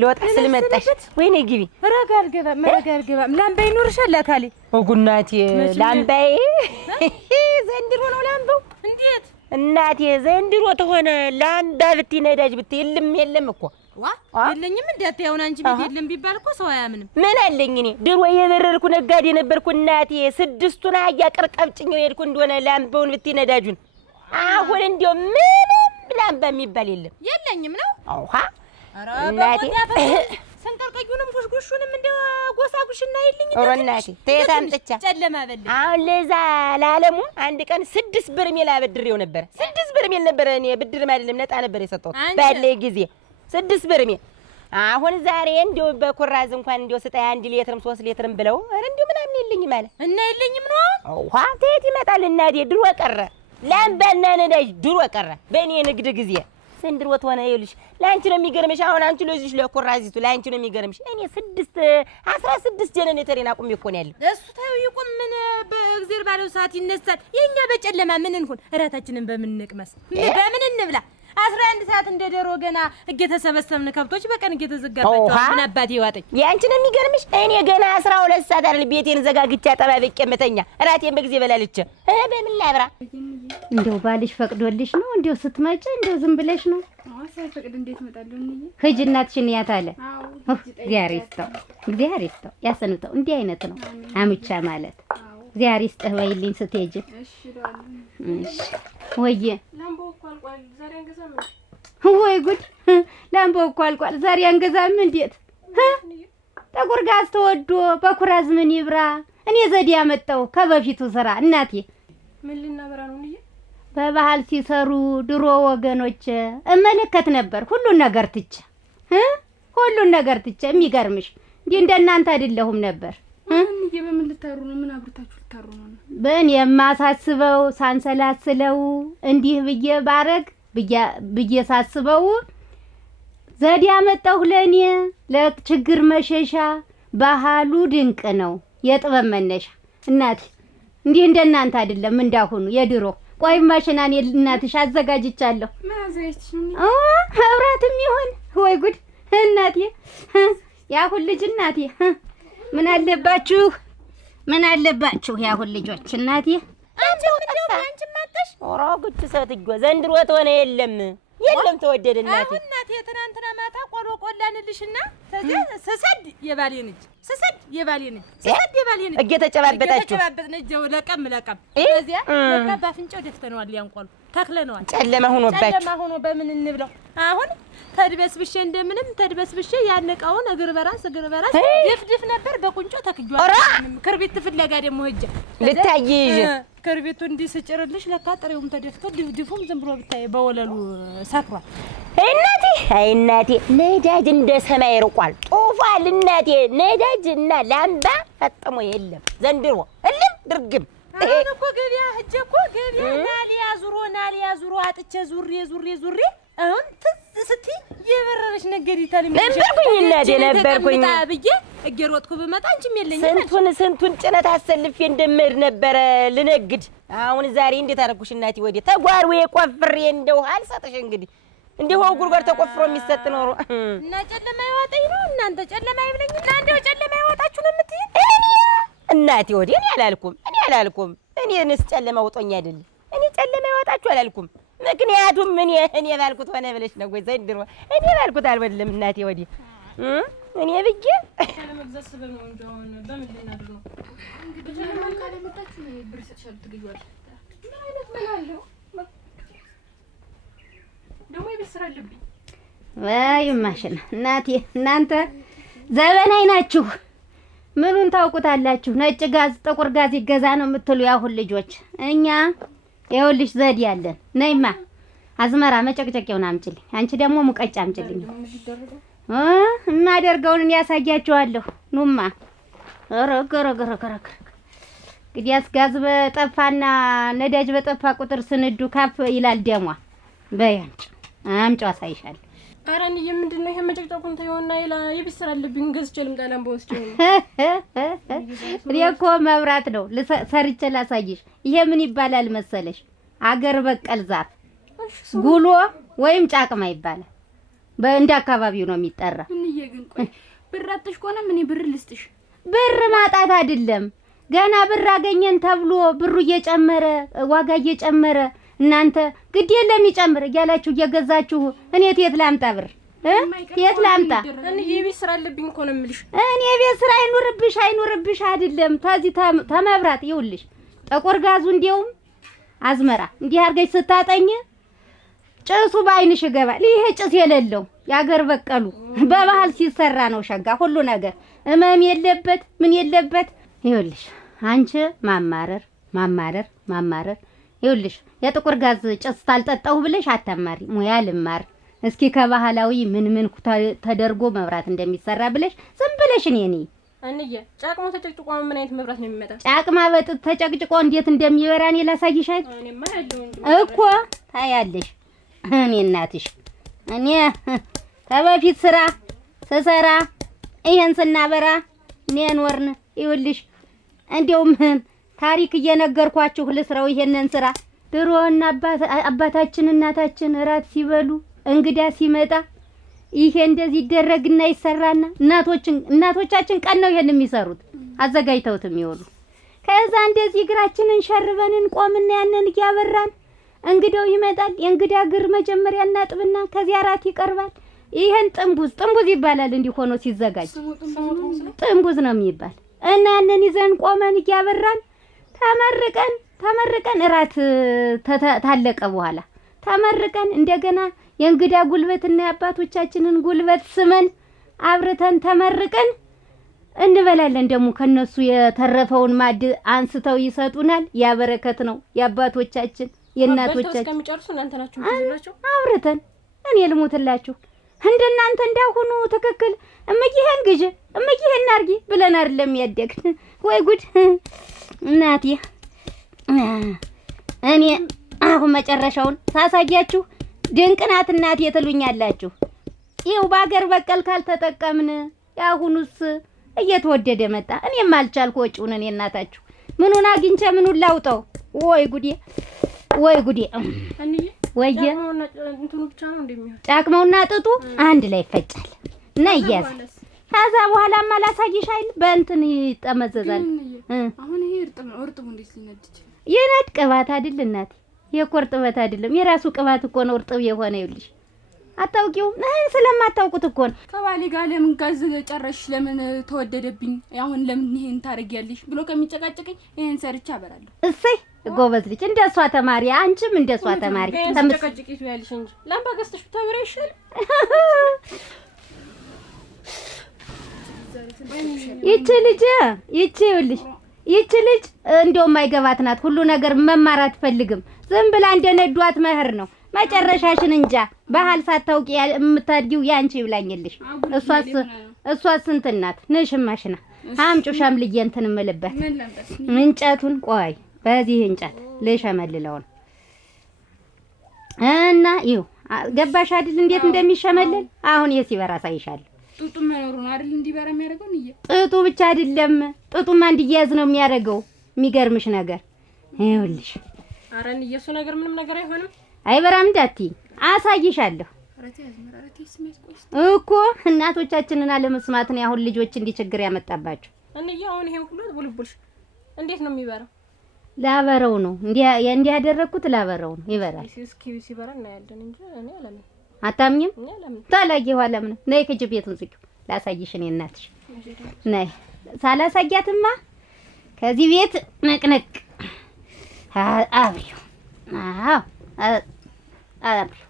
ልወጣ ስለመጣሽ ወይኔ ግቢ ረጋ አልገባም ላምባይ ይኖርሻል አካሌ ወጉናቴ ላምባይ ዘንድሮ ነው ላምባው እንዴት እናቴ ዘንድሮ ተሆነ ላምባ ብትይ ነዳጅ ብትይ የለም እኮ የለኝም እንዴት ያውን አንቺ ቤት የለም ቢባል እኮ ሰው አያምንም ምን አለኝ እኔ ድሮ የበረርኩ ነጋዴ ነበርኩ እናቴ ስድስቱን አህያ ቅርቀብጭኝ ሄድኩ እንደሆነ ላምባውን ብትይ ነዳጁን አሁን እንደው ምንም ላምባ የሚባል የለኝም ነው አውሃ እናቴ ሰንቀርቀዩንም ጉሽጉሹንም እንደ ጎሳጉሽና ይልኝ ኦሮናቴ ተያታምጥቻ ጨለማ በል አሁን ለዛ ለዓለሙ አንድ ቀን 6 በርሜል አበድሬው ነበር 6 በርሜል ነበር እኔ ብድርም አይደለም ነጣ ነበር የሰጠው ባለ ጊዜ 6 በርሜል አሁን ዛሬ እንደው በኩራዝ እንኳን እንደው ስጣይ 1 ሊትርም 3 ሊትርም ብለው አረ እንደው ምናምን ይልኝ ማለት እና ይልኝም ነው አውሃ ተያት ይመጣል እናቴ ድሮ ቀረ ላምባና ነዳጅ ድሮ ቀረ በእኔ ንግድ ጊዜ ዘንድሮ ተሆነ ይልሽ ላንቺ ነው የሚገርምሽ አሁን አንቺ ለዚሽ ለኩራዚቱ ላንቺ ነው የሚገርምሽ እኔ 16 ጀነሬተሬን አቁሜ እኮ ነው ያለው እሱ ታዩ ይቆም ምን በእግዚአብሔር ባለው ሰዓት ይነሳል የኛ በጨለማ ምን እንሁን እራታችንን በምን እንቅመስ በምን እንብላ 11 ሰዓት እንደ ደሮ ገና እየተሰበሰብን ከብቶች በቀን እየተዘጋባቸው ምን አባቴ ይዋጠኝ ያንቺ ነው የሚገርምሽ እኔ ገና 12 ሰዓት አይደል ቤቴን ዘጋግቻ ጠባብቄ መተኛ እራቴን በጊዜ በላልቼ በምን ላብራ እንደው ባልሽ ፈቅዶልሽ ነው እንደው ስትመጪ እንደው ዝም ብለሽ ነው ሳይፈቅድ እንዴት መጣለሁ እንዴ ሂጂ እናትሽን ያታለ እግዚአብሔር ይስጠው ያሰንተው እንዲህ አይነት ነው አምቻ ማለት እግዚአብሔር ይስጥህ በይልኝ ስትሄጂ እሺ ወዬ ላምባው እኮ አልቋል ዛሬ አንገዛም ወይ ጉድ ላምባው እኮ አልቋል ዛሬ አንገዛም እንዴት ጥቁር ጋዝ ተወዶ በኩራዝ ምን ይብራ እኔ ዘዴ ያመጣው ከበፊቱ ስራ እናቴ ምን ልናበራ ነው እንዴ በባህል ሲሰሩ ድሮ ወገኖች እመለከት ነበር ሁሉን ነገር ትቼ የሚገርምሽ እንዴ እንደናንተ አይደለሁም ነበር በምን ልታሩ ነው ምን አብርታችሁ ልታሩ ነው በእኔ የማሳስበው ሳንሰላስለው እንዲህ ብዬ ባረግ ብዬ ሳስበው ዘዴ ያመጣሁ ለኔ ለችግር መሸሻ ባህሉ ድንቅ ነው የጥበብ መነሻ እናት እንዲህ እንደናንተ አይደለም እንዳሁኑ የድሮ ቆይ ማሽናኔ እናትሽ አዘጋጅቻለሁ ማዘጋጅሽ አብራትም ይሆን ወይ ጉድ እናቴ ያሁን ልጅ እናቴ ምን አለባችሁ ያሁን ልጆች እናቴ አንቺ ማጣሽ ወራጉት ሰትጆ ዘንድሮ ተሆነ የለም ተወደደ እናቴ አሁን እናቴ ትናንትና ማታ ቆሎ ቆላንልሽና ተዚህ ሰሰድ የባሌን እየተጨባበጥን እጀው ለቀም እዚያ ለቀም ባፍንጫው ደፍተነዋል ያንቆሉ ተክለነዋል ጨለማ ሆኖ በምን እንብለው አሁን ተድበስብሼ እንደምንም ተድበስብሼ ያነቃውን እግር በራስ ድፍድፍ ነበር በቁንጮ ተክጇል ክርቢት ፍለጋ ደግሞ ሂጅ ልታይሽ ክርቢቱ እንዲህ ስጭርልሽ ለካ ጥሬውም ተደፍቶ ድፍድፉም ዝም ብሎ ብታይ በወለሉ ሰክሯል እናቴ ነዳጅ እንደ ሰማይ ርቋል ጦፋል እናቴ ነዳጅ እና ላምባ ፈጥሞ የለም ዘንድሮ እልም ድርግም አሁን እኮ ገበያ ሂጅ እኮ ገበያ ናሊያ ዙሮ አጥቼ ዙሬ አሁን ስትይ የበረረሽ ነገር ይታል ነበርኩኝ ብዬ እየሮጥኩ ብመጣ አንቺም የለኝም ስንቱን ጭነት አሰልፌ እንደምሄድ ነበረ ልነግድ አሁን ዛሬ እንዴት አደረኩሽ እናቴ ወዲህ ተጓርዌ ቆፍሬ እንደው አልሰጥሽ እንግዲህ እንደው ጉርጓር ተቆፍሮ የሚሰጥ ኖሮ እና ጨለማ ይዋጠኝ ነው እናንተ ጨለማ ይብለኝ እና እንደው ጨለማ ይዋጣችሁ ነው የምትይ እናቴ ወዲህ እኔ አላልኩም እኔንስ ጨለማ ወጦኝ አይደል እኔ ጨለማ ይዋጣችሁ አላልኩም ምክንያቱም እኔ ባልኩት ሆነ ብለሽ ነው ወይ ዘንድሮ እኔ ባልኩት አልበልም እናቴ ወዲህ እኔ ብዬ ለመግዛት ነው እንጂ አሁን በምን ልናድር ነው እንግዲህ ለማን ካለ መጣችሁ ብር ሰጥሻል ትገዩዋል ምን አይነት ምን አለው ደግሞ ይብስራ አለብኝ ወይ ማሽና እናቴ እናንተ ዘበናይ ናችሁ ምኑን ታውቁታላችሁ ነጭ ጋዝ ጥቁር ጋዝ ይገዛ ነው የምትሉ ያሁን ልጆች እኛ ይኸውልሽ ዘዴ ያለን ነይማ አዝመራ መጨቅጨቂውን አምጪልኝ አንቺ ደግሞ ሙቀጫ አምጪልኝ የማደርገውን ያሳያችኋለሁ ኑማ ረገረገረገረ እንግዲያስ ጋዝ በጠፋና ነዳጅ በጠፋ ቁጥር ስንዱ ካፍ ይላል ደሟ በያንጭ አምጪው አሳይሻለሁ ኧረ እኔ ምንድነው ይሄ መጨቅጨቁን ታየውና ይብስራ አለብኝ ገዝቼ ልምጣ ላምባው ወስጄ እኮ መብራት ነው ሰርቼ ላሳይሽ ይሄ ምን ይባላል መሰለሽ አገር በቀል ዛፍ ጉሎ ወይም ጫቅማ ይባላል በእንደ አካባቢው ነው የሚጠራ። እንዬ ግን ቆይ ብር አጥሽ ከሆነ ምን ብር ልስጥሽ? ብር ማጣት አይደለም ገና ብር አገኘን ተብሎ ብሩ እየጨመረ ዋጋ እየጨመረ እናንተ ግድ የለም ይጨምር እያላችሁ እየገዛችሁ እኔ የት ላምጣ ብር የት ላምጣ? እኔ የቤት ስራ አለብኝ እኮ ነው የምልሽ። እኔ የቤት ስራ አይኑርብሽ አይደለም ታዚህ ተመብራት ይውልሽ ጥቁር ጋዙ እንዲያውም አዝመራ እንዲህ አድርገሽ ስታጠኝ ጭሱ በአይንሽ ይገባል። ይሄ ጭስ የሌለው ያገር በቀሉ በባህል ሲሰራ ነው ሸጋ ሁሉ ነገር እመም የለበት ምን የለበት። ይኸውልሽ አንቺ ማማረር ይኸውልሽ የጥቁር ጋዝ ጭስ ታልጠጣሁ ብለሽ አታማሪ። ሙያ ልማር እስኪ ከባህላዊ ምን ተደርጎ መብራት እንደሚሰራ ብለሽ ዝም ብለሽ እኔ አንዬ ጫቅማ ተጨቅጭቆ ምን አይነት መብራት ነው የሚመጣ? ጫቅማ በጥጥ ተጨቅጭቆ እንዴት እንደሚበራ እኔ ላሳይሽ አይደል? እኔማ ያለው እኮ ታያለሽ። እኔ እናትሽ እኔ ከበፊት ስራ ስሰራ ይሄን ስናበራ እኔ ኖርን። ይኸውልሽ እንደውም ታሪክ እየነገርኳችሁ ልስራው ይሄንን ስራ። ድሮ እና አባታችን እናታችን እራት ሲበሉ እንግዳ ሲመጣ ይሄ እንደዚህ ይደረግና ይሰራና እናቶቻችን ቀን ነው ይሄን የሚሰሩት አዘጋጅተውት የሚወሉ። ከዛ እንደዚህ እግራችንን ሸርበንን ቆምና ያንን እያበራን እንግዳው ይመጣል። የእንግዳ እግር መጀመሪያ እናጥብና ከዚያ እራት ይቀርባል። ይሄን ጥንቡዝ ይባላል። እንዲህ ሆኖ ሲዘጋጅ ጥንቡዝ ነው የሚባል እና ያንን ይዘን ቆመን እያበራን ተመርቀን እራት ታለቀ በኋላ ተመርቀን እንደገና የእንግዳ ጉልበትና የአባቶቻችንን ጉልበት ስመን አብርተን ተመርቀን እንበላለን። ደግሞ ከነሱ የተረፈውን ማድ አንስተው ይሰጡናል። ያ በረከት ነው የአባቶቻችን የእናቶቻችን። እስከሚጨርሱ እናንተ ናችሁ ምትላችሁ አብርተን እኔ ልሞትላችሁ እንደናንተ እንዳሁኑ ትክክል እምይሄን ግዥ እምይሄን አርጊ ብለን አይደለም ያደግን። ወይ ጉድ እናቴ። እኔ አሁን መጨረሻውን ሳሳያችሁ ድንቅ ናት እናቴ ትሉኛላችሁ። ይኸው በአገር በቀል ካልተጠቀምን ያሁኑስ እየተወደደ መጣ። እኔም አልቻልኩ ወጪውን እኔ እናታችሁ ምኑን አግኝቼ ምኑን ላውጣው? ወይ ጉዴ ወይ ጉዴ። ወየ እንትኑ ብቻ ነው እንደሚሆን ጫቅመውና ጥጡ አንድ ላይ ይፈጫል እና ይያዝ። ከዛ በኋላማ ላሳይሽ አይደል በእንትን ይጠመዘዛል። አሁን ይሄ እርጥቡ እንዴት ሊነድ ይችላል? የነድ ቅባት አይደል እናቴ? የኮርጥበት አይደለም የራሱ ቅባት እኮ ነው እርጥብ የሆነ። ይኸውልሽ አታውቂውም? ስለማታውቁት እኮ ነው። ከባሌ ጋር ለምን ጋዝ ጨረሽ ለምን ተወደደብኝ አሁን ለምን ይሄን ታረጊያለሽ ብሎ ከሚጨቃጨቀኝ ይሄን ሰርቻ አበራለሁ። እሰይ ጎበዝ ልጅ እንደሷ ተማሪ። አንቺም እንደሷ ተማሪ ተጨቃጨቂት ያልሽ እንጂ ላምባ ገዝተሽ ተብሬ ይሻል። ይቺ ልጅ እንደውም አይገባት ናት። ሁሉ ነገር መማር አትፈልግም። ዝም ብላ እንደነዷት መህር ነው መጨረሻሽን እንጃ። ባህል ሳታውቂ የምታድጊው ያንቺ ይብላኝልሽ። እሷስ እንትን ናት ንሽማሽና አምጩ ሸምልዬ እንትን እምልበት እንጨቱን ቆይ በዚህ እንጨት ልሸመልለው ነው እና ይኸው ገባሽ አይደል እንዴት እንደሚሸመለል። አሁን የሲበራ ሳይሻል ጥጡ መኖሩ ነው አይደል እንዲበራ የሚያደርገው ነው። ጥጡ ብቻ አይደለም ጥጡማ እንዲያዝ ነው የሚያደርገው። የሚገርምሽ ነገር ይኸውልሽ። አረን እየሱ ነገር ምንም ነገር አይሆንም። አይበራም እንዳትዪ አሳይሻለሁ እኮ እናቶቻችንን አለመስማት ነው አሁን ልጆች እንዲህ ችግር ያመጣባቸው። እንዴ አሁን ይሄን ሁሉ ቡልቡል እንዴት ነው የሚበራው? ላበረው ነው እንዴ ያደረኩት ላበረው ነው ይበራል። እስኪ ሲበራ እናያለን እንጂ እኔ አላምን። አታምኝም? ታላየው አላምን። ነይ ከጅ ቤቱን ዝጊው ላሳይሽ። እኔ እናትሽ ነይ። ሳላሳያትማ ከዚህ ቤት ነቅነቅ አብሪው። አዎ አብሪው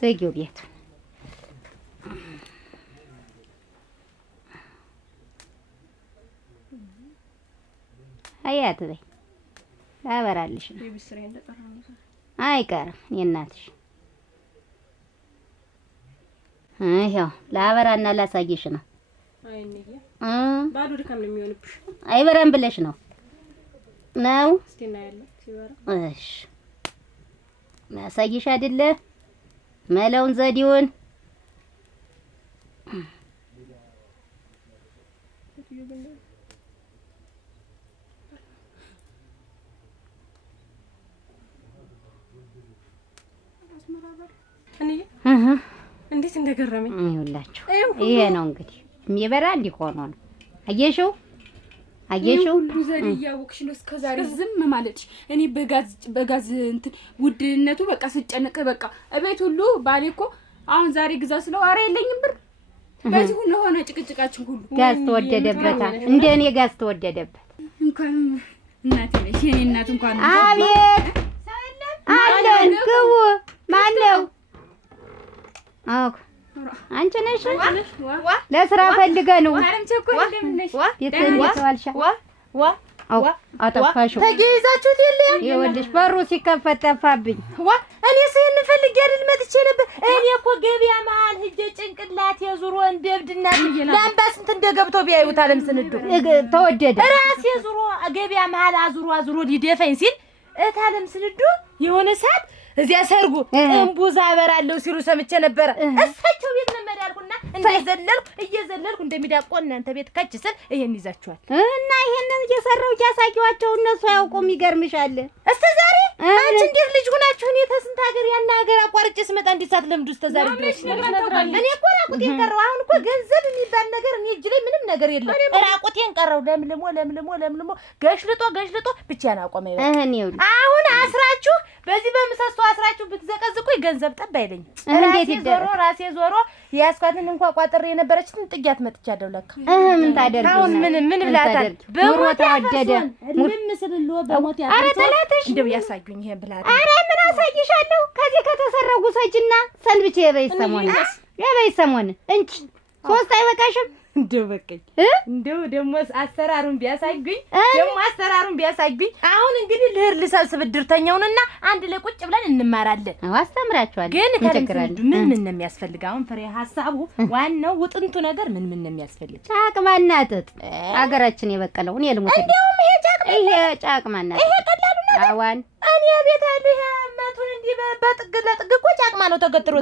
ዝጊው ቤቱን። አያት በይ አበራልሽ ነው አይቀርም የእናትሽ። ይሄው ላበራና ላሳይሽ ነው። አይንዬ ባዶ ድካም ነው የሚሆንብሽ። አይበራም ብለሽ ነው እስቲ እናያለን ሲበራ። እሺ ላሳይሽ አይደለ መለውን ዘዴውን። እንዴት እንደገረመኝ ይኸውላችሁ ይሄ ነው እንግዲህ የሚበራ እንዲሆን ነው። አየሽው ሁሉ ዘዴ እያወቅሽ ነው እስከ ዛሬ ዝም ማለትሽ። እኔ በጋዝ እንትን ውድነቱ በቃ ስጨነቅ በቃ እቤት ሁሉ ባሌ እኮ አሁን ዛሬ ግዛ ስለው ኧረ የለኝም ብር። በዚህ ሁሉ ሆነ ጭቅጭቃችን ሁሉ ጋዝ ተወደደበታ። እንደኔ ጋዝ ተወደደበት። እንኳን እናቴ ነሽ የኔ እናት እንኳን አቤት አለን ግቡ። ማነው? አዎ አንቺ ነሽ? ለስራ ፈልገ ነው። አጠፋሽው። ተገይዛችሁት የለ ይኸውልሽ በሩ ሲከፈት ጠፋብኝ። እኔ ሲሄን ፈልጌ አይደል መጥቼ ነበር። እኔ እኮ ገበያ መሀል ሂጅ ጭንቅላት የዙሮ እንደ እብድና ላምባ ስንት እንደገብቶ ቢያዩት አለም ስንዱ ተወደደ። ራሴ ዙሮ ገበያ መሀል አዙሮ ሊደፈኝ ሲል እታለም ስንዱ የሆነ ሰዓት እዚያ ሰርጉ እንቡዛ አበራለሁ ሲሉ ሰምቼ ነበረ። እሳቸው ቤት ነበር ያልኩና እየዘለልኩ እንደሚዳቆ እናንተ ቤት ከች ስል ይሄን ይዛችኋል እና ይሄንን እየሰራው እያሳየኋቸው እነሱ አያውቁም። ይገርምሻል እስከ ዛሬ አንቺ እንዴት ልጅ ሆናችሁ እኔ ተስንት ሀገር ያን ሀገር አቋርጬ ስመጣ እንዴት ሳትለምዱ እስከ ዛሬ ድረስ? እኔ እኮ ራቁቴን ቀረው። አሁን እኮ ገንዘብ የሚባል ነገር እኔ እጅ ላይ ምንም ነገር የለም። ራቁቴን ቀረው። ለምልሞ ገሽልጦ ብቻዬን አቆመ ይበል። አሁን አስራችሁ በዚህ በምሰሶ አስራችሁ ብትዘቀዝቁ ገንዘብ ጠብ አይለኝም። እንዴት ይደረ ራሴ ዞሮ ያስኳትን እንኳን ቋጥሬ የነበረችትን ጥያት መጥቻለሁ። ለካ ምን ታደርጊ? አሁን ምን ብላታል? በሞት ተወደደ። ምን ምስልሎ በሞት ያለው አረ ተላተሽ እንደው ያሳዩኝ ይሄን ብላታ። አረ ምን አሳይሻለሁ? ከዚህ ከተሰረጉ ሰጅና ሰንብቼ የበይ ሰሞን እንቺ ሶስት አይበቃሽም? እንደው በቀኝ እንደው ደግሞ አሰራሩን ቢያሳዩኝ አሁን እንግዲህ ልህር ልሰብስብ ድርተኛውንና አንድ ላይ ቁጭ ብለን እንማራለን። አስተምራችኋለሁ። ግን ምን ነው የሚያስፈልግ? አሁን ፍሬ ሐሳቡ ዋናው ውጥንቱ ነገር ምን ነው የሚያስፈልግ? ጫቅማናጥጥ አገራችን የበቀለው እኔ ልሞት። እንደውም ይሄ ጫቅማናጥጥ ይሄ ቀላሉ ነገር አዋን እኔ ቤት አለ ይሄ መቱን እንዲህ በጥግ ለጥግ እኮ ጫቅማ ነው ተገትሮ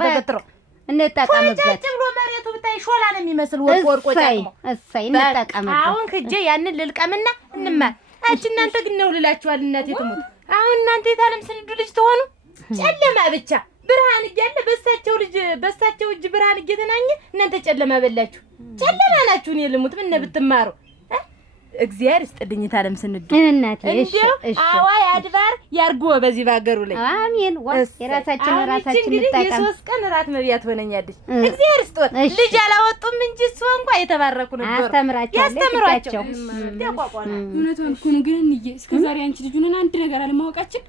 እንጠቀምበት ብሎ መሬቱ ብታይ ሾላ ነው የሚመስል ወርቆ ጫቅማ። እሰይ እንጠቀምበት። አሁን ክጄ ያንን ልልቀምና እንማር። አንቺ እናንተ ግን ነው ልላችኋል። እናቴ ትሙት። አሁን እናንተ የታለም ስንዱ ልጅ ትሆኑ ጨለማ ብቻ ብርሃን እያለ በሳቸው እጅ ብርሃን እየተናኘ እናንተ ጨለማ በላችሁ። ጨለማ ናችሁ። እኔ ልሙት ምን ብትማሩ እግዚአብሔር ይስጥልኝ። ታለም ስንዱ እናቴ እሺ አዋይ አድባር ያርጎ በዚህ ባገሩ ላይ አሜን። የራሳችን እንጠቀም። የሶስት ቀን ራት መብያት ሆነኛለች። እግዚአብሔር ይስጥዎት። ልጅ አላወጡም እንጂ እሱ እንኳን የተባረኩ ነበር። ያስተምራቸው እውነቷን እኮ ነው። ግን እስከ ዛሬ አንቺ ልጅ ሆነን አንድ ነገር አለማወቃችን